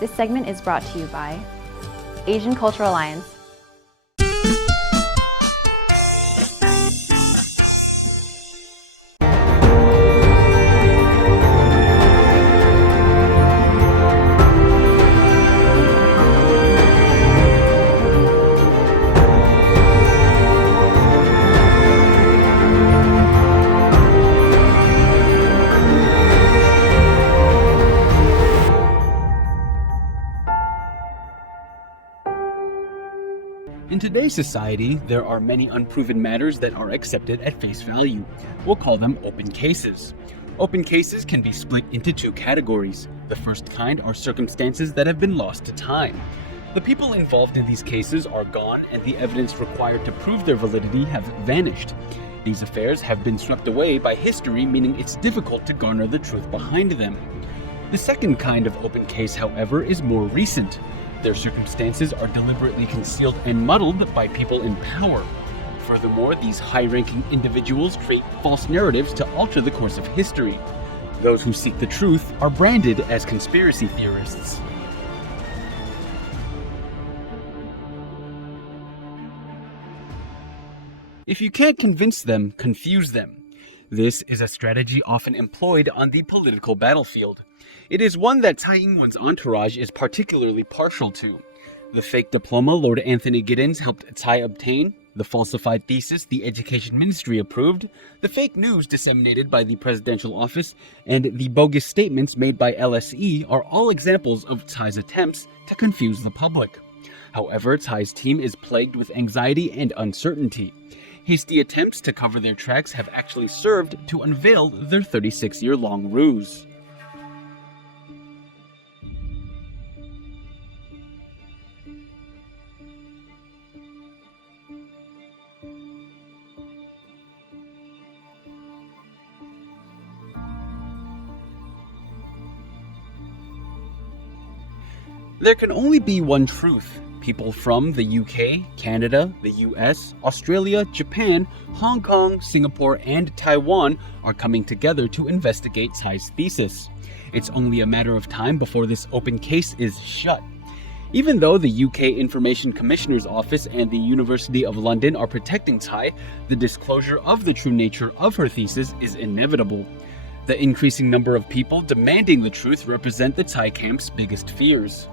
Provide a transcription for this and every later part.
This segment is brought to you by Asian Cultural Alliance. In today's society, there are many unproven matters that are accepted at face value. We'll call them open cases. Open cases can be split into two categories. The first kind are circumstances that have been lost to time. The people involved in these cases are gone and the evidence required to prove their validity have vanished. These affairs have been swept away by history, meaning it's difficult to garner the truth behind them. The second kind of open case, however, is more recent. Their circumstances are deliberately concealed and muddled by people in power. Furthermore, these high-ranking individuals create false narratives to alter the course of history. Those who seek the truth are branded as conspiracy theorists. If you can't convince them, confuse them. This is a strategy often employed on the political battlefield. It is one that Tsai Ing-wen's entourage is particularly partial to. The fake diploma Lord Anthony Giddens helped Tsai obtain, the falsified thesis the Education Ministry approved, the fake news disseminated by the presidential office, and the bogus statements made by LSE are all examples of Tsai's attempts to confuse the public. However, Tsai's team is plagued with anxiety and uncertainty. Hasty attempts to cover their tracks have actually served to unveil their 36-year-long ruse. There can only be one truth. People from the UK, Canada, the US, Australia, Japan, Hong Kong, Singapore, and Taiwan are coming together to investigate Tsai's thesis. It's only a matter of time before this open case is shut. Even though the UK Information Commissioner's Office and the University of London are protecting Tsai, the disclosure of the true nature of her thesis is inevitable. The increasing number of people demanding the truth represent the Tsai camp's biggest fears.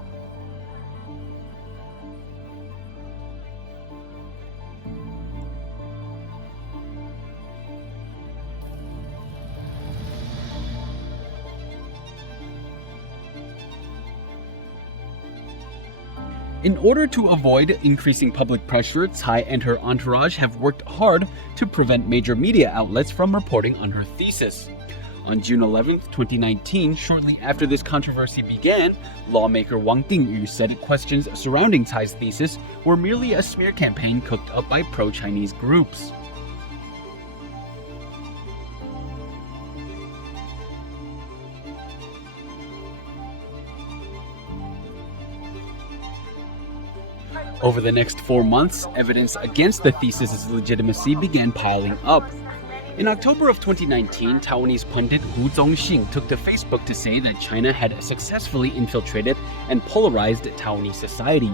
In order to avoid increasing public pressure, Tsai and her entourage have worked hard to prevent major media outlets from reporting on her thesis. On June 11, 2019, shortly after this controversy began, lawmaker Wang Dingyu said questions surrounding Tsai's thesis were merely a smear campaign cooked up by pro-Chinese groups. Over the next 4 months, evidence against the thesis' legitimacy began piling up. In October of 2019, Taiwanese pundit Hu Zongxing took to Facebook to say that China had successfully infiltrated and polarized Taiwanese society.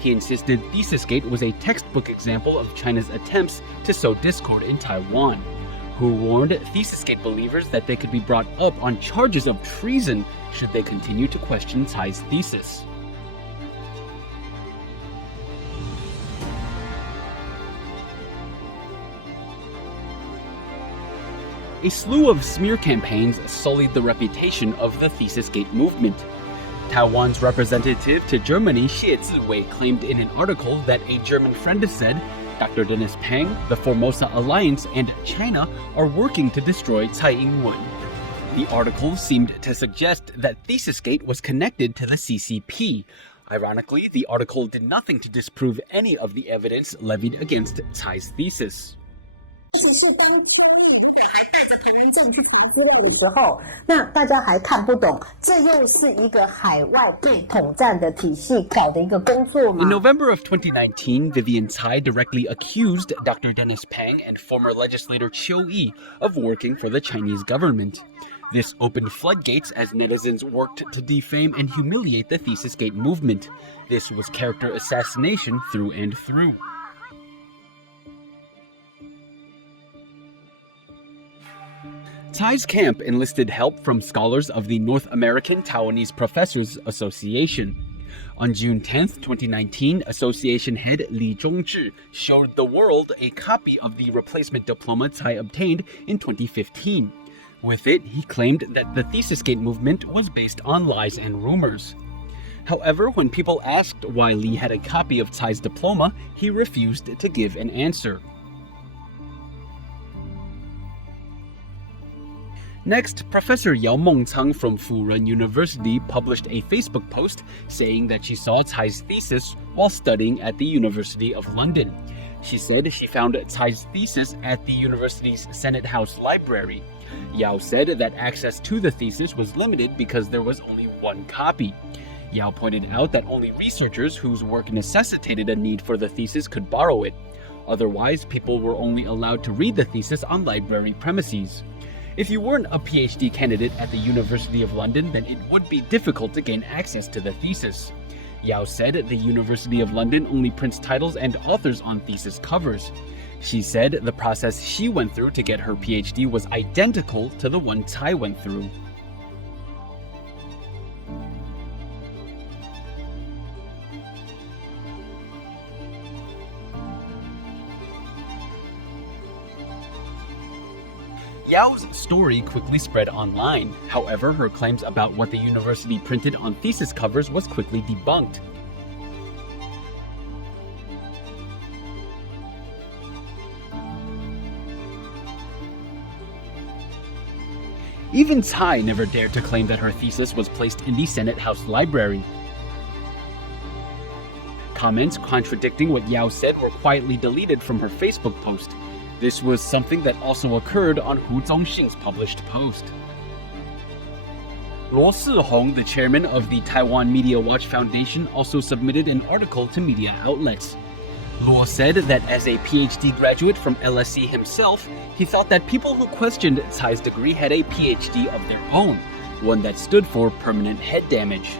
He insisted ThesisGate was a textbook example of China's attempts to sow discord in Taiwan. Hu warned ThesisGate believers that they could be brought up on charges of treason should they continue to question Tsai's thesis. A slew of smear campaigns sullied the reputation of the ThesisGate movement. Taiwan's representative to Germany, Xie Ziwei, claimed in an article that a German friend said Dr. Dennis Peng, the Formosa Alliance, and China are working to destroy Tsai Ing-wen. The article seemed to suggest that ThesisGate was connected to the CCP. Ironically, the article did nothing to disprove any of the evidence levied against Tsai's thesis. 只是当初如果还带着台湾证去查资料的时候，那大家还看不懂，这又是一个海外被统战的体系搞的一个工作吗？ In November of 2019, Vivian Tsai directly accused Dr. Dennis Pang and former legislator Chiu Yi of working for the Chinese government. This opened floodgates as netizens worked to defame and humiliate the ThesisGate movement. This was character assassination through and through. Tsai's camp enlisted help from scholars of the North American Taiwanese Professors Association. On June 10, 2019, Association head Li Zhongzhi showed the world a copy of the replacement diploma Tsai obtained in 2015. With it, he claimed that the ThesisGate movement was based on lies and rumors. However, when people asked why Li had a copy of Tsai's diploma, he refused to give an answer. Next, Professor Yao Mengcang from Furen University published a Facebook post saying that she saw Tsai's thesis while studying at the University of London. She said she found Tsai's thesis at the university's Senate House library. Yao said that access to the thesis was limited because there was only one copy. Yao pointed out that only researchers whose work necessitated a need for the thesis could borrow it. Otherwise, people were only allowed to read the thesis on library premises. If you weren't a PhD candidate at the University of London, then it would be difficult to gain access to the thesis. Yao said the University of London only prints titles and authors on thesis covers. She said the process she went through to get her PhD was identical to the one Tsai went through. Yao's story quickly spread online. However, her claims about what the university printed on thesis covers was quickly debunked. Even Tsai never dared to claim that her thesis was placed in the Senate House library. Comments contradicting what Yao said were quietly deleted from her Facebook post. This was something that also occurred on Hu Zongxing's published post. Luo Sihong, the chairman of the Taiwan Media Watch Foundation, also submitted an article to media outlets. Luo said that as a PhD graduate from LSE himself, he thought that people who questioned Tsai's degree had a PhD of their own, one that stood for permanent head damage.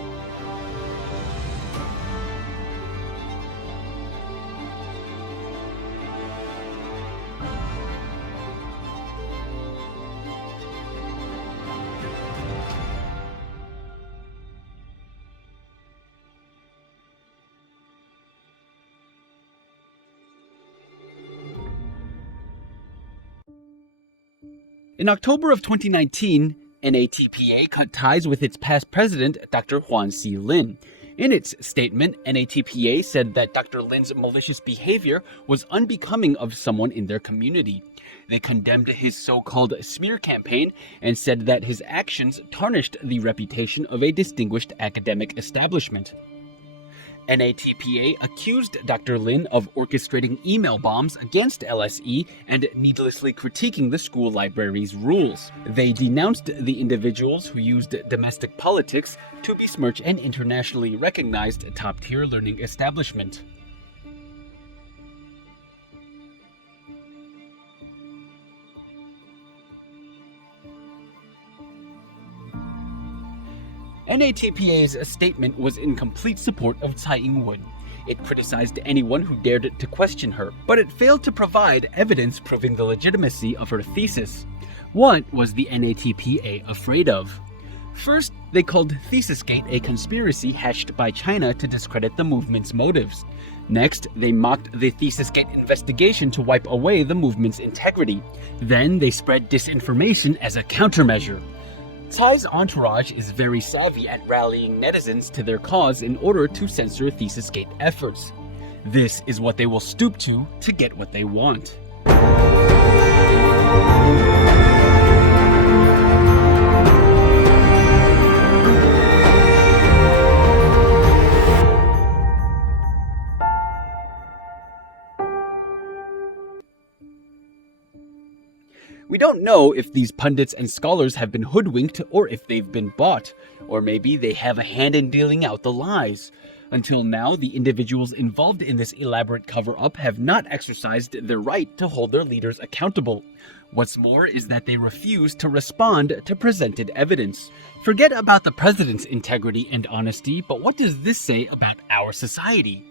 In October of 2019, NATPA cut ties with its past president, Dr. Huan Xilin. In its statement, NATPA said that Dr. Lin's malicious behavior was unbecoming of someone in their community. They condemned his so-called smear campaign and said that his actions tarnished the reputation of a distinguished academic establishment. NATPA accused Dr. Lin of orchestrating email bombs against LSE and needlessly critiquing the school library's rules. They denounced the individuals who used domestic politics to besmirch an internationally recognized top-tier learning establishment. NATPA's statement was in complete support of Tsai Ing-wen. It criticized anyone who dared to question her, but it failed to provide evidence proving the legitimacy of her thesis. What was the NATPA afraid of? First, they called ThesisGate a conspiracy hatched by China to discredit the movement's motives. Next, they mocked the ThesisGate investigation to wipe away the movement's integrity. Then, they spread disinformation as a countermeasure. Tsai's entourage is very savvy at rallying netizens to their cause in order to censor ThesisGate efforts. This is what they will stoop to get what they want. We don't know if these pundits and scholars have been hoodwinked or if they've been bought, or maybe they have a hand in dealing out the lies. Until now, the individuals involved in this elaborate cover-up have not exercised their right to hold their leaders accountable. What's more is that they refuse to respond to presented evidence. Forget about the president's integrity and honesty, but what does this say about our society?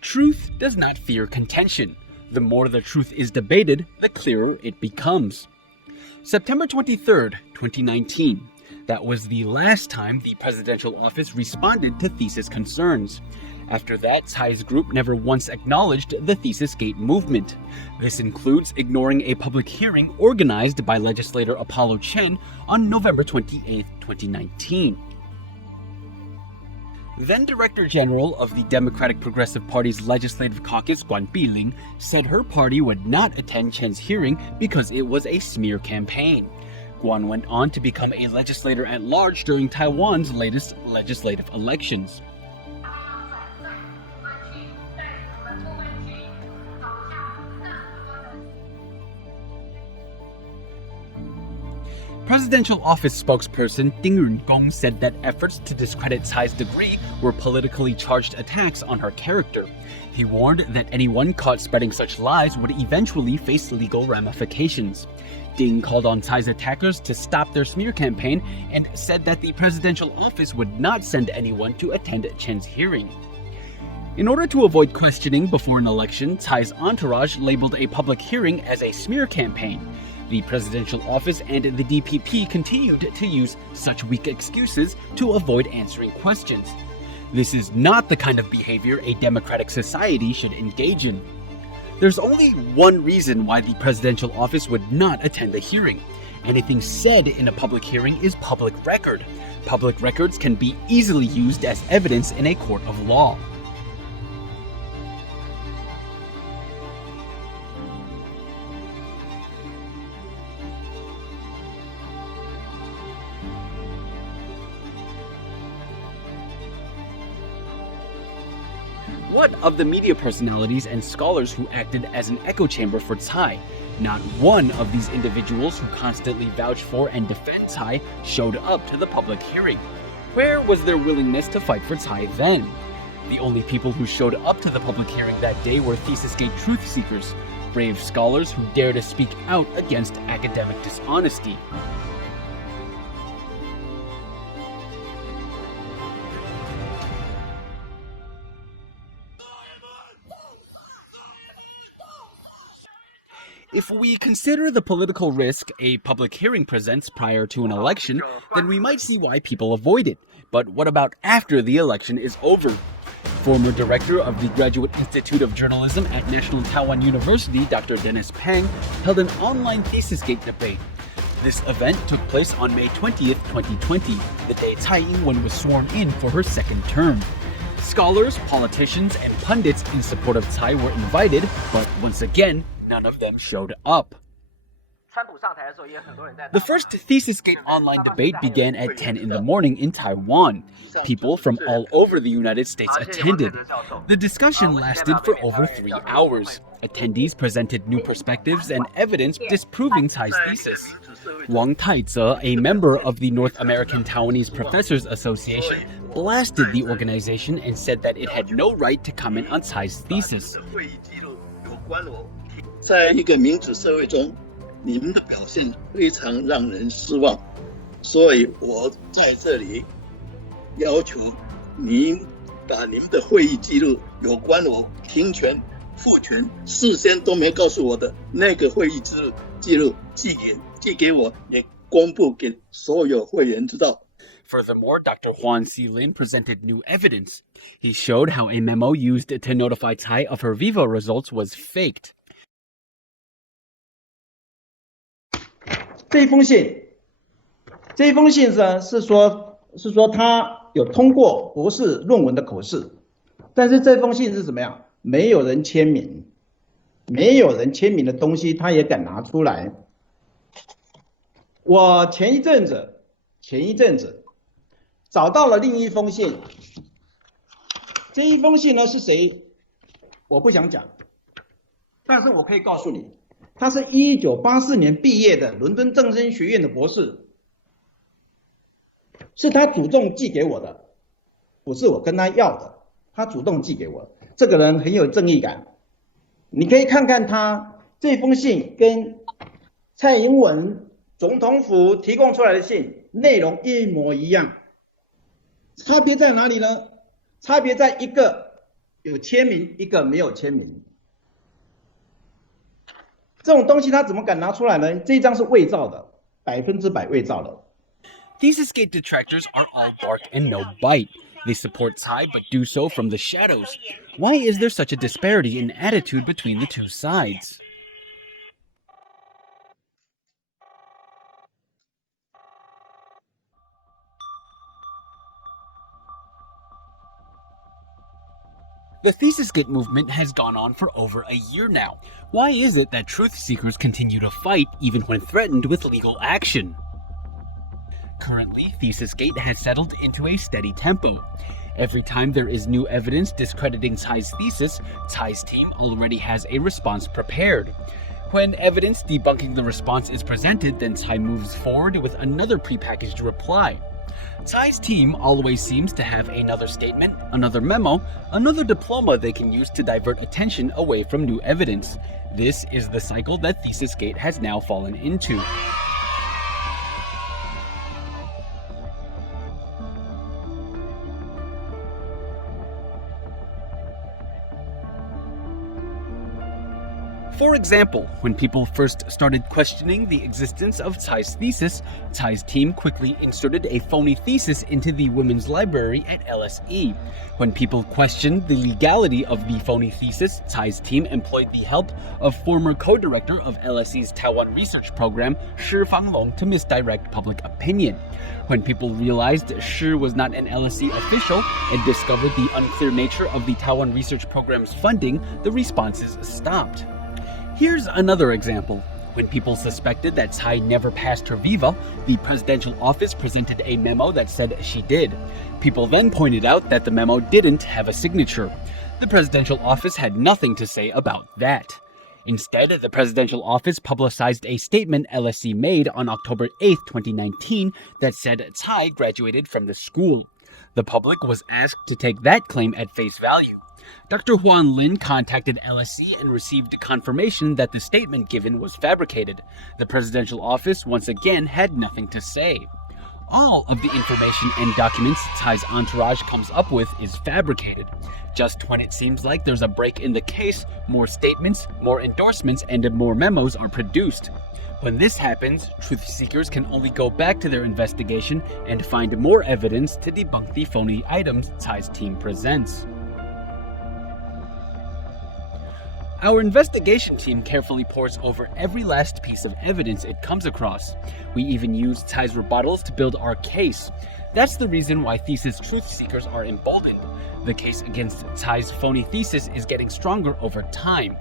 Truth does not fear contention. The more the truth is debated, the clearer it becomes. September 23rd, 2019. That was the last time the presidential office responded to Thesis concerns. After that, Tsai's group never once acknowledged the ThesisGate movement. This includes ignoring a public hearing organized by legislator Apollo Chen on November 28, 2019. Then Director General of the Democratic Progressive Party's Legislative Caucus, Guan Biling, said her party would not attend Chen's hearing because it was a smear campaign. Guan went on to become a legislator at large during Taiwan's latest legislative elections. Presidential Office spokesperson Ding Yun-gong said that efforts to discredit Tsai's degree were politically charged attacks on her character. He warned that anyone caught spreading such lies would eventually face legal ramifications. Ding called on Tsai's attackers to stop their smear campaign and said that the presidential office would not send anyone to attend Chen's hearing. In order to avoid questioning before an election, Tsai's entourage labeled a public hearing as a smear campaign. The presidential office and the DPP continued to use such weak excuses to avoid answering questions. This is not the kind of behavior a democratic society should engage in. There's only one reason why the presidential office would not attend the hearing. Anything said in a public hearing is public record. Public records can be easily used as evidence in a court of law. What of the media personalities and scholars who acted as an echo chamber for Tsai? Not one of these individuals who constantly vouch for and defend Tsai showed up to the public hearing. Where was their willingness to fight for Tsai then? The only people who showed up to the public hearing that day were ThesisGate truth seekers, brave scholars who dare to speak out against academic dishonesty. If we consider the political risk a public hearing presents prior to an election, then we might see why people avoid it. But what about after the election is over? Former director of the Graduate Institute of Journalism at National Taiwan University, Dr. Dennis Pang, held an online ThesisGate debate. This event took place on May 20th, 2020, the day Tsai Ing-wen was sworn in for her second term. Scholars, politicians, and pundits in support of Tsai were invited, but once again, none of them showed up. The first ThesisGate online debate began at 10 in the morning in Taiwan. People from all over the United States attended. The discussion lasted for over 3 hours. Attendees presented new perspectives and evidence disproving Tsai's thesis. Wang Taizhe, a member of the North American Taiwanese Professors Association, blasted the organization and said that it had no right to comment on Tsai's thesis. 在一个民主社会中，你们的表现非常让人失望，所以我在这里要求您把你们的会议记录有关我停权、复权事先都没告诉我的那个会议记录寄给我，也公布给所有会员知道。 Furthermore, Dr. Huan Xilin presented new evidence. He showed how a memo used to notify Tsai of her Viva results was faked. 这封信呢是说他有通过博士论文的口试，但是这封信是怎么样？没有人签名，没有人签名的东西他也敢拿出来。我前一阵子找到了另一封信，这一封信呢是谁？我不想讲，但是我可以告诉你，他是1984年毕业的伦敦政经学院的博士，是他主动寄给我的，不是我跟他要的，他主动寄给我。这个人很有正义感，你可以看看他这封信跟蔡英文总统府提供出来的信内容一模一样，差别在哪里呢？差别在一个有签名，一个没有签名。这种东西他怎么敢拿出来呢？这一张是伪造的，100%伪造的。ThesisGate detractors are all bark and no bite. They support Tsai but do so from the shadows. Why is there such a disparity in attitude between the two sides? The ThesisGate movement has gone on for over a year now. Why is it that truth seekers continue to fight even when threatened with legal action? Currently, ThesisGate has settled into a steady tempo. Every time there is new evidence discrediting Tsai's thesis, Tsai's team already has a response prepared. When evidence debunking the response is presented, then Tsai moves forward with another prepackaged reply. Tsai's team always seems to have another statement, another memo, another diploma they can use to divert attention away from new evidence. This is the cycle that ThesisGate has now fallen into. For example, when people first started questioning the existence of Tsai's thesis, Tsai's team quickly inserted a phony thesis into the women's library at LSE. When people questioned the legality of the phony thesis, Tsai's team employed the help of former co-director of LSE's Taiwan research program, Shi Fanglong, to misdirect public opinion. When people realized Shi was not an LSE official and discovered the unclear nature of the Taiwan research program's funding, the responses stopped. Here's another example. When people suspected that Tsai never passed her viva, the presidential office presented a memo that said she did. People then pointed out that the memo didn't have a signature. The presidential office had nothing to say about that. Instead, the presidential office publicized a statement LSE made on October 8, 2019 that said Tsai graduated from the school. The public was asked to take that claim at face value. Dr. Huan Lin contacted LSE and received confirmation that the statement given was fabricated. The presidential office once again had nothing to say. All of the information and documents Tsai's entourage comes up with is fabricated. Just when it seems like there's a break in the case, more statements, more endorsements, and more memos are produced. When this happens, truth seekers can only go back to their investigation and find more evidence to debunk the phony items Tsai's team presents. Our investigation team carefully pores over every last piece of evidence it comes across. We even use Tsai's rebuttals to build our case. That's the reason why thesis truth seekers are emboldened. The case against Tsai's phony thesis is getting stronger over time.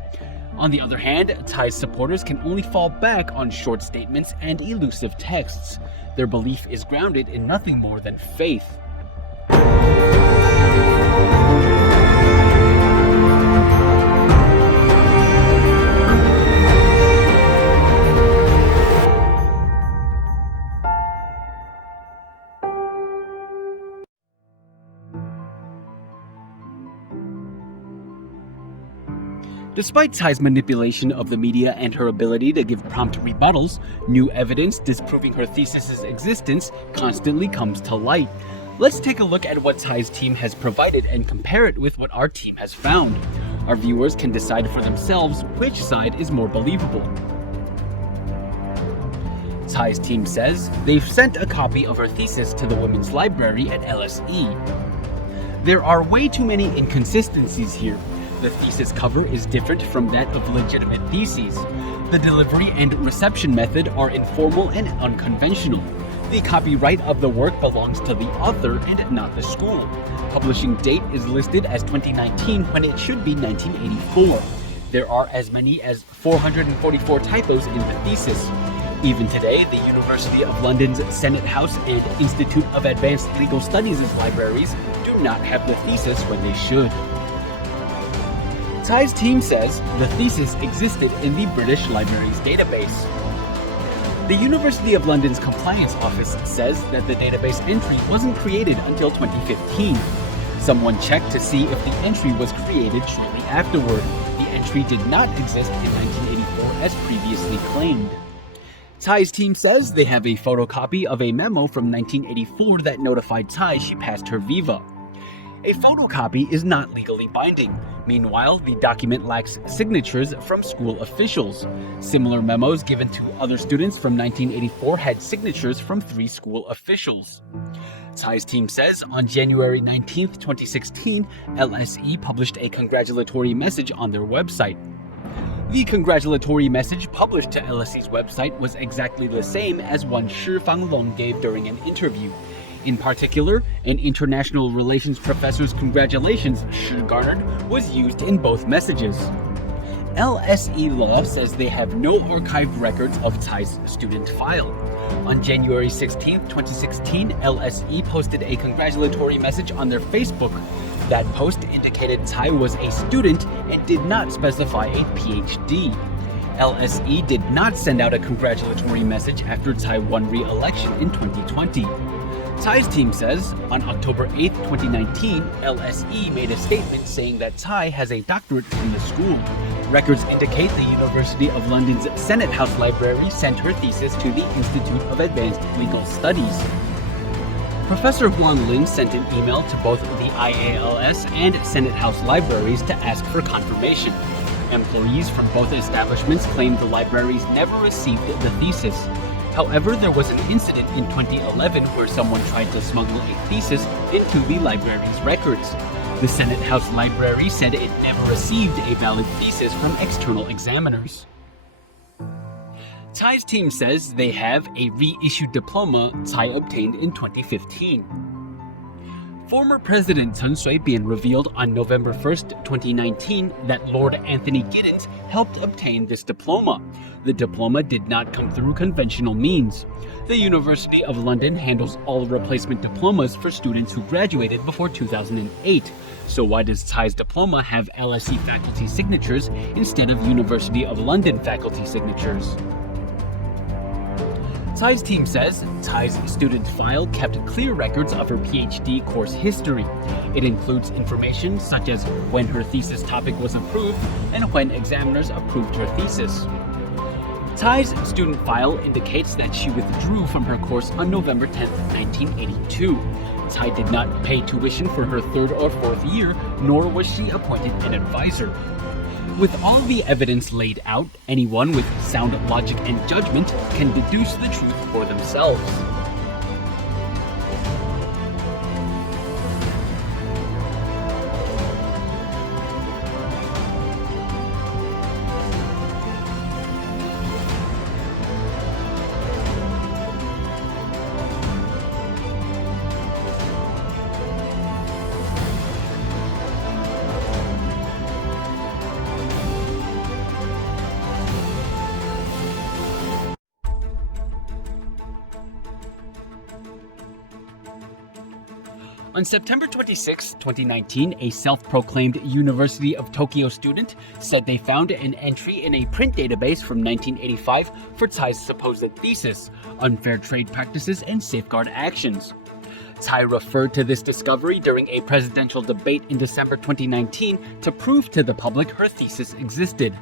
On the other hand, Tsai's supporters can only fall back on short statements and elusive texts. Their belief is grounded in nothing more than faith. Despite Tsai's manipulation of the media and her ability to give prompt rebuttals, new evidence disproving her thesis's existence constantly comes to light. Let's take a look at what Tsai's team has provided and compare it with what our team has found. Our viewers can decide for themselves which side is more believable. Tsai's team says they've sent a copy of her thesis to the women's library at LSE. There are way too many inconsistencies here. The thesis cover is different from that of legitimate theses. The delivery and reception method are informal and unconventional. The copyright of the work belongs to the author and not the school. Publishing date is listed as 2019 when it should be 1984. There are as many as 444 typos in the thesis. Even today, the University of London's Senate House and Institute of Advanced Legal Studies' libraries do might not have the thesis when they should. Tsai's team says the thesis existed in the British Library's database. The University of London's Compliance Office says that the database entry wasn't created until 2015. Someone checked to see if the entry was created shortly afterward. The entry did not exist in 1984 as previously claimed. Tsai's team says they have a photocopy of a memo from 1984 that notified Tsai she passed her viva. A photocopy is not legally binding. Meanwhile, the document lacks signatures from school officials. Similar memos given to other students from 1984 had signatures from 3 school officials. Tsai's team says on January 19, 2016, LSE published a congratulatory message on their website. The congratulatory message published to LSE's website was exactly the same as one Shi Fanglong gave during an interview. In particular, an international relations professor's congratulations Shi garnered was used in both messages. LSE Law says they have no archived records of Tsai's student file. On January 16, 2016, LSE posted a congratulatory message on their Facebook. That post indicated Tsai was a student and did not specify a PhD. LSE did not send out a congratulatory message after Tsai won re-election in 2020. Tsai's team says, on October 8, 2019, LSE made a statement saying that Tsai has a doctorate from the school. Records indicate the University of London's Senate House Library sent her thesis to the Institute of Advanced Legal Studies. Professor Huan Lin sent an email to both the IALS and Senate House libraries to ask for confirmation. Employees from both establishments claimed the libraries never received the thesis. However, there was an incident in 2011 where someone tried to smuggle a thesis into the library's records. The Senate House Library said it never received a valid thesis from external examiners. Tsai's team says they have a reissued diploma Tsai obtained in 2015. Former President Chen Shui-bian revealed on November 1, 2019 that Lord Anthony Giddens helped obtain this diploma. The diploma did not come through conventional means. The University of London handles all replacement diplomas for students who graduated before 2008. So why does Tsai's diploma have LSE faculty signatures instead of University of London faculty signatures? Tsai's team says Tsai's student file kept clear records of her PhD course history. It includes information such as when her thesis topic was approved and when examiners approved her thesis. Tsai's student file indicates that she withdrew from her course on November 10, 1982. Tsai did not pay tuition for her 3rd or 4th year, nor was she appointed an advisor. With all the evidence laid out, anyone with sound logic and judgment can deduce the truth for themselves. On September 26, 2019, a self-proclaimed University of Tokyo student said they found an entry in a print database from 1985 for Tsai's supposed thesis, Unfair Trade Practices and Safeguard Actions. Tsai referred to this discovery during a presidential debate in December 2019 to prove to the public her thesis existed.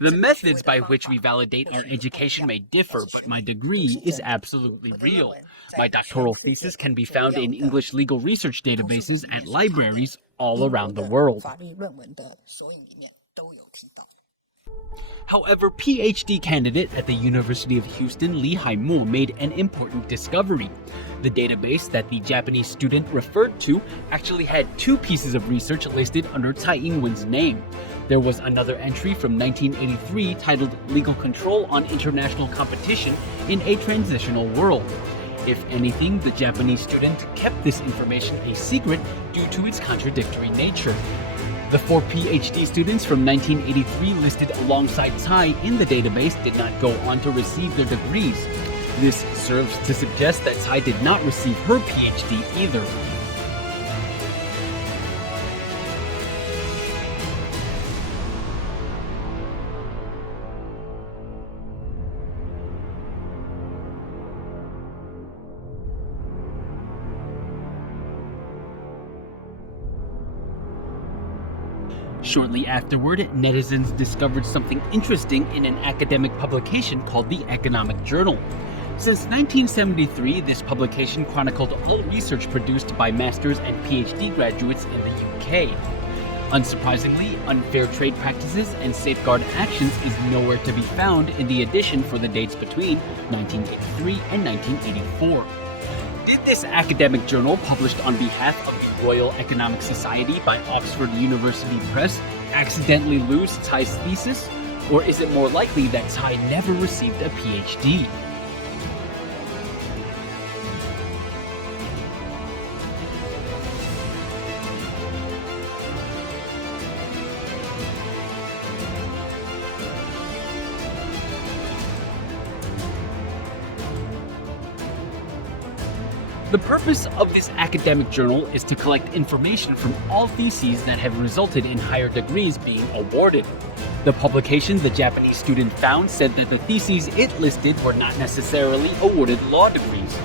The methods by which we validate our education may differ, but my degree is absolutely real. My doctoral thesis can be found in English legal research databases at libraries all around the world. However, PhD candidate at the University of Houston, Lee Hai-mo, made an important discovery. The database that the Japanese student referred to actually had 2 pieces of research listed under Tsai Ing-wen's name. There was another entry from 1983 titled Legal Control on International Competition in a Transitional World. If anything, the Japanese student kept this information a secret due to its contradictory nature. The 4 PhD students from 1983 listed alongside Tsai in the database did not go on to receive their degrees. This serves to suggest that Tsai did not receive her PhD either. Shortly afterward, netizens discovered something interesting in an academic publication called the Economic Journal. Since 1973, this publication chronicled all research produced by master's and PhD graduates in the UK. Unsurprisingly, unfair trade practices and safeguard actions is nowhere to be found in the edition for the dates between 1983 and 1984. Did this academic journal, published on behalf of the Royal Economic Society by Oxford University Press, accidentally lose Tsai's thesis? Or is it more likely that Tsai never received a PhD? The purpose of this academic journal is to collect information from all theses that have resulted in higher degrees being awarded. The publication the Japanese student found said that the theses it listed were not necessarily awarded law degrees.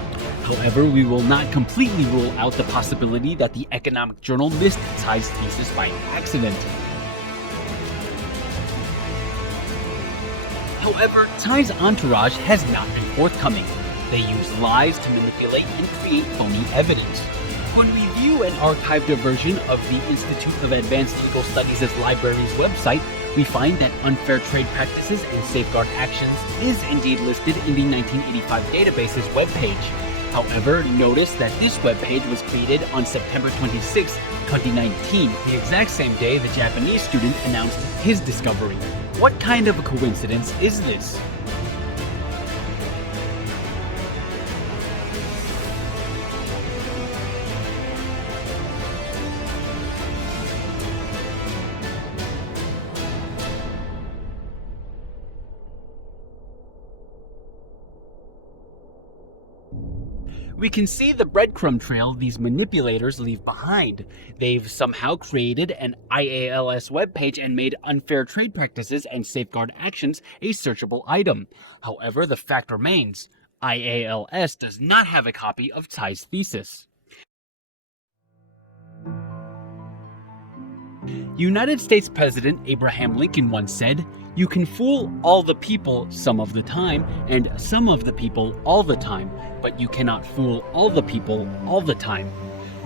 However, we will not completely rule out the possibility that the economic journal missed Tsai's thesis by accident. However, Tsai's entourage has not been forthcoming. They use lies to manipulate and create phony evidence. When we view an archived version of the Institute of Advanced Legal Studies' library's website, we find that unfair trade practices and safeguard actions is indeed listed in the 1985 database's webpage. However, notice that this webpage was created on September 26, 2019, the exact same day the Japanese student announced his discovery. What kind of a coincidence is this? We can see the breadcrumb trail these manipulators leave behind. They've somehow created an IALS webpage and made unfair trade practices and safeguard actions a searchable item. However, the fact remains, IALS does not have a copy of Tsai's thesis. United States President Abraham Lincoln once said, "You can fool all the people some of the time, and some of the people all the time, but you cannot fool all the people all the time."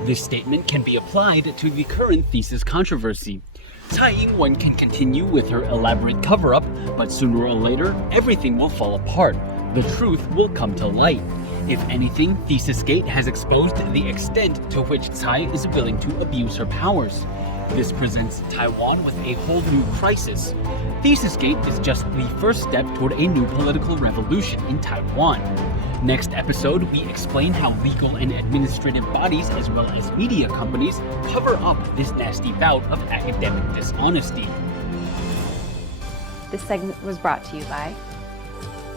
This statement can be applied to the current thesis controversy. Tsai Ing-wen can continue with her elaborate cover-up, but sooner or later, everything will fall apart. The truth will come to light. If anything, ThesisGate has exposed the extent to which Tsai is willing to abuse her powers. This presents Taiwan with a whole new crisis. ThesisGate is just the first step toward a new political revolution in Taiwan. Next episode, we explain how legal and administrative bodies as well as media companies cover up this nasty bout of academic dishonesty. This segment was brought to you by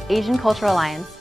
Asian Cultural Alliance,